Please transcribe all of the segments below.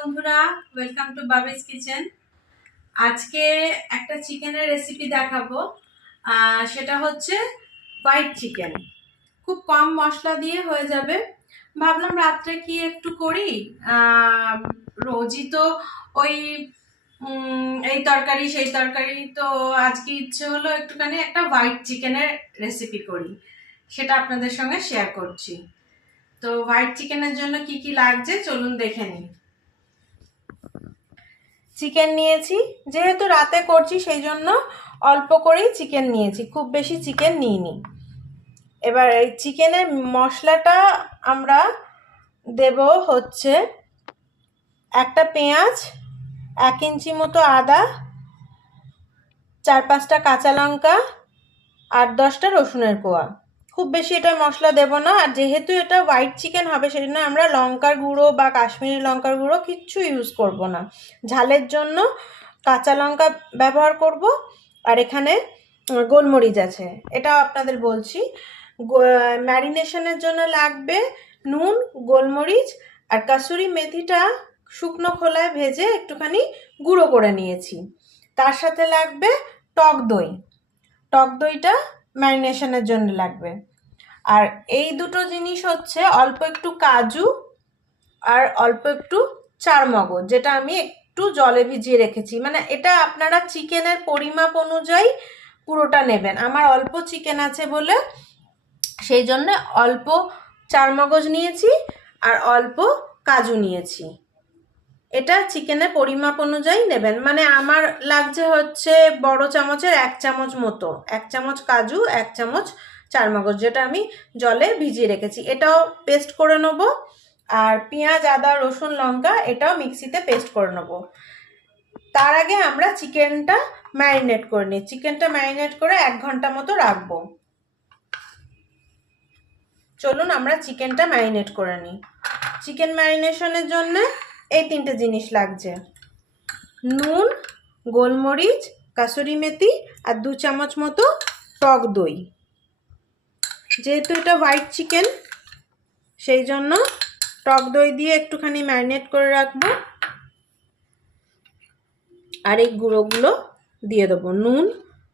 বন্ধুরা, welcome to বাবিস kitchen. আজকে একটা চিকেনের রেসিপি দেখাবো। সেটা হচ্ছে হোয়াইট চিকেন। খুব কম মশলা দিয়ে হয়ে যাবে। ভাবলাম রাত্রে কি একটু করি। রোজই তো ওই এই তরকারি সেই তরকারি, তো আজকে ইচ্ছে হলো একটুখানি একটা হোয়াইট চিকেনের রেসিপি করি, সেটা আপনাদের সঙ্গে শেয়ার করছি। তো হোয়াইট চিকেনের জন্য কি কি লাগছে চলুন দেখে নিই। চিকেন নিয়েছি, যেহেতু রাতে করছি সেই জন্য অল্প করেই চিকেন নিয়েছি, খুব বেশি চিকেন নিইনি। এবার এই চিকেনের মশলাটা আমরা দেব হচ্ছে একটা পেঁয়াজ, 1 ইঞ্চি মতো আদা, 4-5টা কাঁচা লঙ্কা, 8-10টা রসুনের কোয়া। খুব বেশি এটা মশলা দেব না, আর যেহেতু এটা হোয়াইট চিকেন হবে সেজন্য আমরা লঙ্কার গুঁড়ো বা কাশ্মীরি লঙ্কার গুঁড়ো কিচ্ছু ইউজ করব না। ঝালের জন্য কাঁচা লঙ্কা ব্যবহার করব, আর এখানে গোলমরিচ আছে, এটাও আপনাদের বলছি। ম্যারিনেশনের জন্য লাগবে নুন, গোলমরিচ আর কাসুরি মেথিটা শুকনো খোলায় ভেজে একটুখানি গুঁড়ো করে নিয়েছি। তার সাথে লাগবে টক দই, টক দইটা ম্যারিনেশনের জন্য লাগবে। আর এই দুটো জিনিস হচ্ছে অল্প একটু কাজু আর অল্প একটু চারমগজ, যেটা আমি একটু জলে ভিজিয়ে রেখেছি। মানে এটা আপনারা চিকেনের পরিমাপ অনুযায়ী পুরোটা নেবেন। আমার অল্প চিকেন আছে বলে সেই জন্য অল্প চারমগজ নিয়েছি আর অল্প কাজু নিয়েছি। এটা চিকেনের পরিমাপ অনুযায়ী নেবেন। মানে আমার লাগছে হচ্ছে বড় চামচের 1 চামচ মতো, 1 চামচ কাজু, 1 চামচ চারমগজ, যেটা আমি জলে ভিজিয়ে রেখেছি। এটাও পেস্ট করে নেবো। আর পেঁয়াজ, আদা, রসুন, লঙ্কা এটাও মিক্সিতে পেস্ট করে নেবো। তার আগে আমরা চিকেনটা ম্যারিনেট করে নিই। চিকেনটা ম্যারিনেট করে 1 ঘন্টা মতো রাখবো। চলুন আমরা চিকেনটা ম্যারিনেট করে নিই। চিকেন ম্যারিনেশনের জন্য এই 3টে জিনিস লাগছে: নুন, গোলমরিচ, কাসুরি মেথি আর 2 চামচ মতো টক দই। যেহেতু এটা হোয়াইট চিকেন সেই জন্য টক দই দিয়ে একটুখানি ম্যারিনেট করে রাখবো। আর এই গুঁড়োগুলো দিয়ে দেবো, নুন,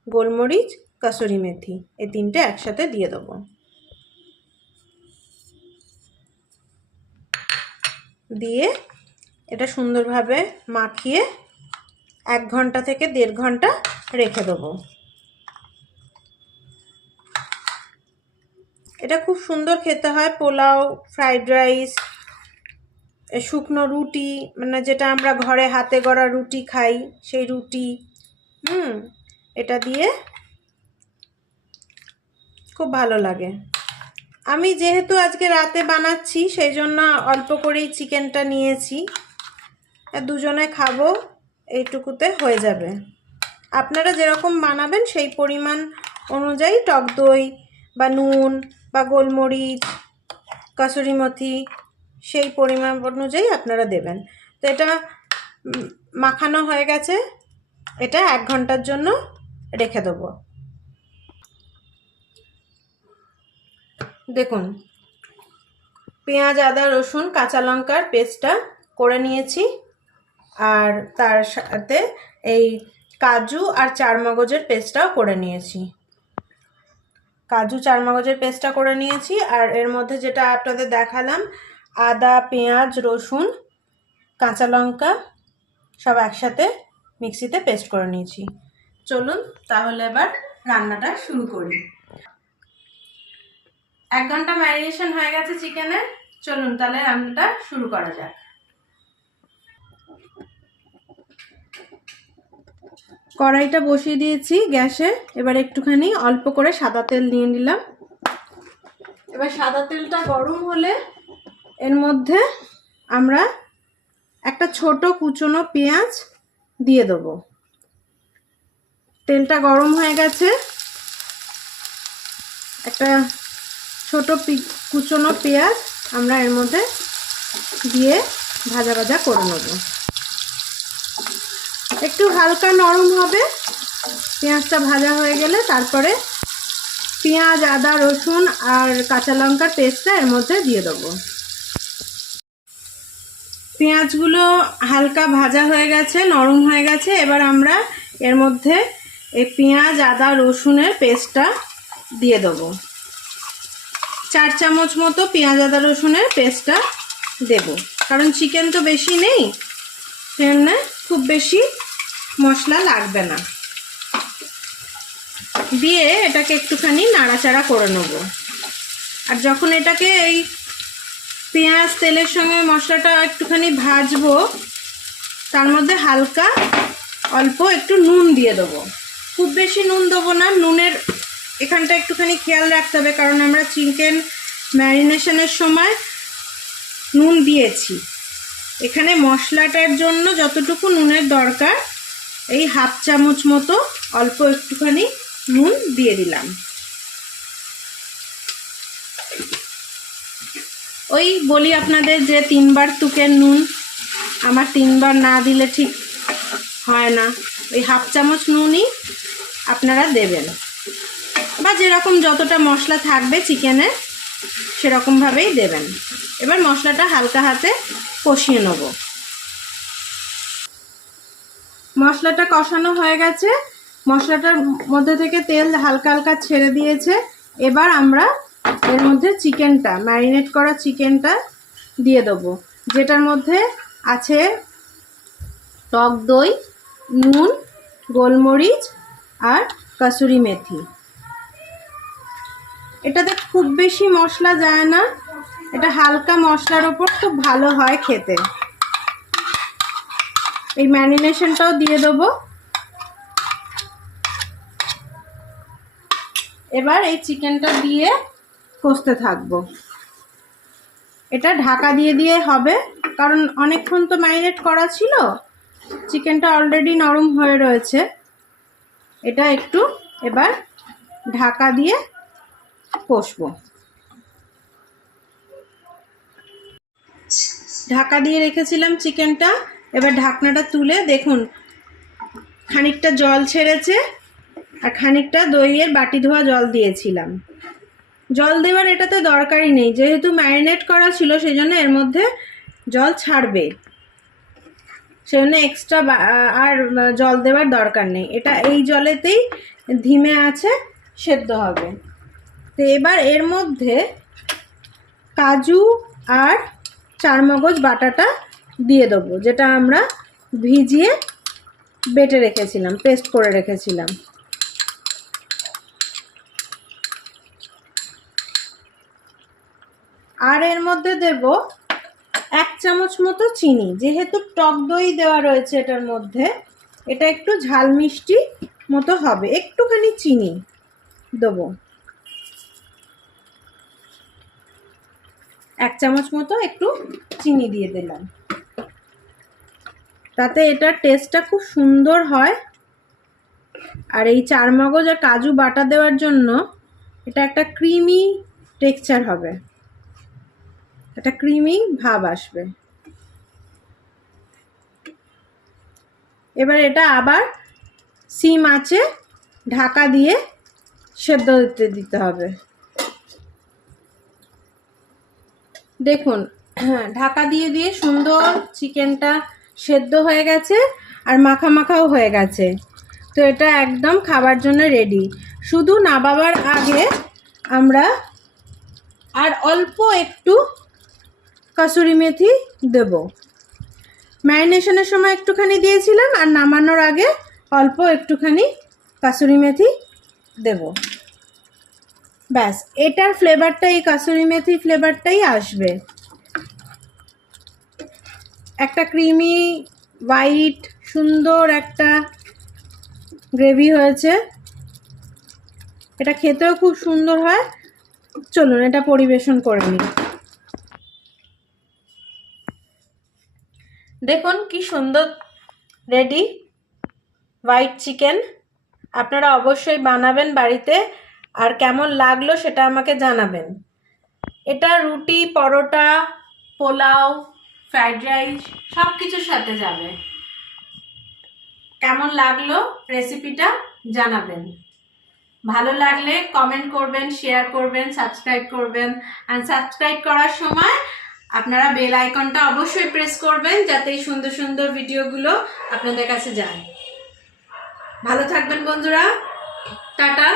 গোলমরিচ, কাসুরি মেথি, এই 3টে একসাথে দিয়ে দেবো। দিয়ে এটা সুন্দরভাবে মাখিয়ে 1 ঘন্টা থেকে 1.5 ঘন্টা রেখে দেবো। এটা খুব সুন্দর খেতে হয় পোলাও, ফ্রাইড রাইস, শুকনো রুটি, মানে যেটা আমরা ঘরে হাতে গড়া রুটি খাই সেই রুটি, এটা দিয়ে খুব ভালো লাগে। আমি যেহেতু আজকে রাতে বানাচ্ছি সেই জন্য অল্প করেই চিকেনটা নিয়েছি, দুজনে খাবো, এইটুকুতে হয়ে যাবে। আপনারা যেরকম বানাবেন সেই পরিমাণ অনুযায়ী টক দই বা নুন বা গোলমরিচ, কাসুরি মেথি সেই পরিমাণ অনুযায়ী আপনারা দেবেন। তো এটা মাখানো হয়ে গেছে, এটা 1 ঘন্টার জন্য রেখে দেবো। দেখুন, পেঁয়াজ, আদা, রসুন, কাঁচা লঙ্কার পেস্টটা করে নিয়েছি, আর তার সাথে এই কাজু আর চারমগজের পেস্টটাও করে নিয়েছি। কাজু চারমগজের পেস্টটা করে নিয়েছি, আর এর মধ্যে যেটা আপনাদের দেখালাম, আদা, পেঁয়াজ, রসুন, কাঁচা লঙ্কা সব একসাথে মিক্সিতে পেস্ট করে নিয়েছি। চলুন তাহলে এবার রান্নাটা শুরু করি। 1 ঘন্টা ম্যারিনেশন হয়ে গেছে চিকেনের, চলুন তাহলে রান্নাটা শুরু করা যাক। কড়াইটা বসিয়ে দিয়েছি গ্যাসে। এবার একটুখানি অল্প করে সাদা তেল নিয়ে নিলাম। এবার সাদা তেলটা গরম হলে এর মধ্যে আমরা একটা ছোট কুচনো পেঁয়াজ দিয়ে দেবো। তেলটা গরম হয়ে গেছে, একটা ছোট কুচনো পেঁয়াজ আমরা এর মধ্যে দিয়ে ভাজা ভাজা করে নেব। একটু হালকা নরম হবে পেঁয়াজটা ভাজা হয়ে গেলে, তারপরে পেঁয়াজ, আদা, রসুন আর কাঁচা লঙ্কার পেস্টটা এর মধ্যে দিয়ে দেবো। পেঁয়াজগুলো হালকা ভাজা হয়ে গেছে, নরম হয়ে গেছে। এবার আমরা এর মধ্যে এই পেঁয়াজ আদা রসুনের পেস্টটা দিয়ে দেবো। 4 চামচ মতো পেঁয়াজ আদা রসুনের পেস্টটা দেব, কারণ চিকেন তো বেশি নেই, সেজন্য খুব বেশি মশলা লাগবে না। দিয়ে এটাকে একটুখানি নাড়াচাড়া করে নেব। আর যখন এটাকে এই পেঁয়াজ তেলের সঙ্গে মশলাটা একটুখানি ভাজবো, তার মধ্যে হালকা অল্প একটু নুন দিয়ে দেবো। খুব বেশি নুন দেবো না, নুনের এখানটা একটুখানি খেয়াল রাখতে হবে, কারণ আমরা চিকেন ম্যারিনেশনের সময় নুন দিয়েছি। এখানে মশলাটার জন্য যতটুকু নুনের দরকার, এই 1/2 চামচ মতো অল্প একটুখানি নুন দিয়ে দিলাম। ওই বলি আপনাদের যে 3 বার তুকের নুন, আমার 3 বার না দিলে ঠিক হয় না। ওই 1/2 চামচ নুনই আপনারা দেবেন, বা যেরকম যতটা মশলা থাকবে চিকেনে সেরকমভাবেই দেবেন। এবার মশলাটা হালকা হাতে কষিয়ে নেব। মশলাটা কষানো হয়ে গেছে, মশলাটার মধ্যে থেকে তেল হালকা হালকা ছেড়ে দিয়েছে। এবার আমরা এর মধ্যে চিকেনটা, ম্যারিনেট করা চিকেনটা দিয়ে দেবো, যেটার মধ্যে আছে টক দই, নুন, গোলমরিচ আর কসুরি মেথি। এটাতে খুব বেশি মশলা যায় না, এটা হালকা মশলার ওপর খুব ভালো হয় খেতে। এই ম্যারিনেশনটাও দিয়ে দেবো। এবার এই চিকেনটা দিয়ে কষতে থাকবো। এটা ঢাকা দিয়ে দিয়ে হবে, কারণ অনেকক্ষণ তো ম্যারিনেট করা ছিল, চিকেনটা অলরেডি নরম হয়ে রয়েছে। এটা একটু এবার ঢাকা দিয়ে কষবো। ঢাকা দিয়ে রেখেছিলাম চিকেনটা, এবার ঢাকনাটা তুলে দেখুন খানিকটা জল ছেড়েছে, আর খানিকটা দইয়ের বাটি ধোয়া জল দিয়েছিলাম। জল দেওয়ার এটাতে দরকারই নেই, যেহেতু ম্যারিনেট করা ছিল সেই জন্য এর মধ্যে জল ছাড়বে, সেজন্য এক্সট্রা আর জল দেওয়ার দরকার নেই। এটা এই জলেতেই ধিমে আছে সেদ্ধ হবে। তো এবার এর মধ্যে কাজু আর চারমগজ বাটাটা দিয়ে দেবো, যেটা আমরা ভিজিয়ে বেটে রেখেছিলাম, পেস্ট করে রেখেছিলাম। আর এর মধ্যে দেব 1 চামচ মতো চিনি, যেহেতু টক দই দেওয়া রয়েছে এটার মধ্যে, এটা একটু ঝাল মিষ্টি মতো হবে, একটুখানি চিনি দেবো। 1 চামচ মতো একটু চিনি দিয়ে দিলাম, তাতে এটার টেস্টটা খুব সুন্দর হয়। আর এই চারমগজ আর কাজু বাটা দেওয়ার জন্য এটা একটা ক্রিমি টেক্সচার হবে, একটা ক্রিমি ভাব আসবে। এবার এটা আবার সিম আঁচে ঢাকা দিয়ে সেদ্ধ দিতে হবে। দেখুন ঢাকা দিয়ে দিয়ে সুন্দর চিকেনটা সেদ্ধ হয়ে গেছে আর মাখা মাখাও হয়ে গেছে। তো এটা একদম খাবার জন্য রেডি। শুধু নামাবার আগে আমরা আর অল্প একটু কসুরি মেথি দেব। ম্যারিনেশনের সময় একটুখানি দিয়েছিলাম, আর নামানোর আগে অল্প একটুখানি কসুরি মেথি দেব। ব্যাস, এটার ফ্লেভারটা এই কসুরি মেথি ফ্লেভারটাই আসবে। একটা ক্রিমি হোয়াইট সুন্দর একটা গ্রেভি হয়েছে, এটা খেতেও খুব সুন্দর হয়। চলুন এটা পরিবেশন করে নিই। দেখুন কি সুন্দর রেডি হোয়াইট চিকেন। আপনারা অবশ্যই বানাবেন বাড়িতে, আর কেমন লাগলো সেটা আমাকে জানাবেন। এটা রুটি, পরোটা, পোলাও, ফ্রাইড রাইস সব কিছুর সাথে যাবে। কেমন লাগলো রেসিপিটা জানাবেন। ভালো লাগলে কমেন্ট করবেন, শেয়ার করবেন, সাবস্ক্রাইব করবেন। আর সাবস্ক্রাইব করার সময় আপনারা বেল আইকনটা অবশ্যই প্রেস করবেন যাতে এই সুন্দর সুন্দর ভিডিওগুলো আপনাদের কাছে যায়। ভালো থাকবেন বন্ধুরা, টাটা।